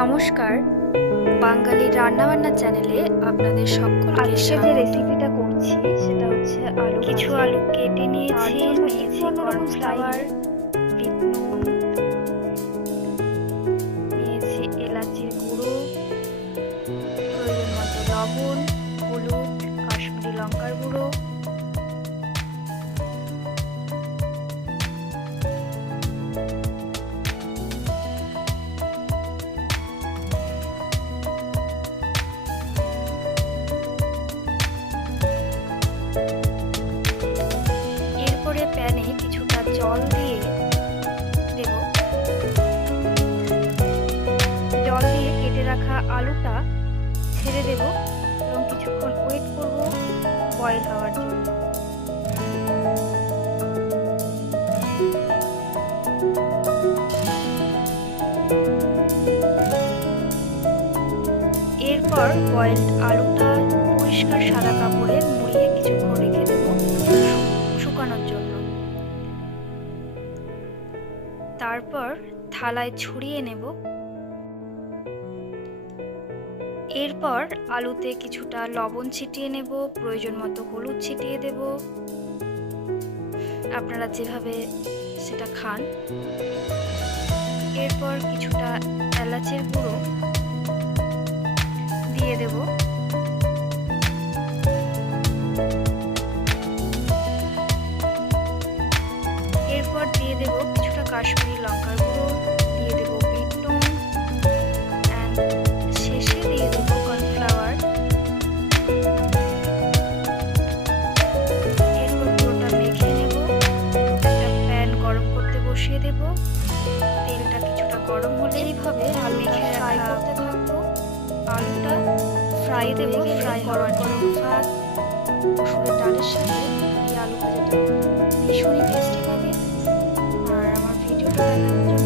নমস্কার, বাঙালি রান্নাবান্না চ্যানেলে আপনাদের সকলকে আজকে যে রেসিপিটা করছি সেটা হচ্ছে কিছু ভাজা। আলু কেটে নিয়েছি, তার জন্য নিয়েছি একটু কর্নফ্লাওয়ার, বিট নুন, নিয়েছি এলাচির গুঁড়ো, প্রয়োজন মতো লবণ, হলুদ, কাশ্মীরি লঙ্কার গুঁড়ো, এরপরে প্যানে কিছুটা জল দিয়ে দেব। জল দিয়ে কেটে রাখা আলুটা ছেড়ে দেব এবং কিছুক্ষণ ওয়েট করব বয়েল হওয়ার জন্য। এরপর বয়েলড আলুটা পরিষ্কার সাদা কাপড়ে মুড়িয়ে কিছুক্ষণ রেখে দেব শুকানোর জন্য। তারপর থালায় ছড়িয়ে নেব। এরপর আলুতে কিছুটা লবণ ছিটিয়ে নেব, প্রয়োজন মতো হলুদ ছিটিয়ে দেব, আপনারা যেভাবে সেটা খান। এরপর কিছুটা এলাচের গুঁড়ো দিয়ে দেব। এরপর দিয়ে দেব কিছুটা কাশ্মীরি লঙ্কার গুঁড়ো, দিয়ে দেব বিট নুন, অ্যান্ড শেষে দিয়ে দেব কর্নফ্লাওয়ার। এরপর পুরোটা মেখে নেব। একটা প্যান গরম করতে বসিয়ে দেব। তেলটা কিছুটা গরম হলে এইভাবে আলুটা ফ্রাই করতে থাকবো। আলুটা ফ্রাই দেব। ফ্রাই হওয়ার জন্য ভাত, মসুরের ডালের সাথে এই আলু ভাজাটা ভীষণই টেস্টি লাগে। আর আমার ভিডিওটা দেখার জন্য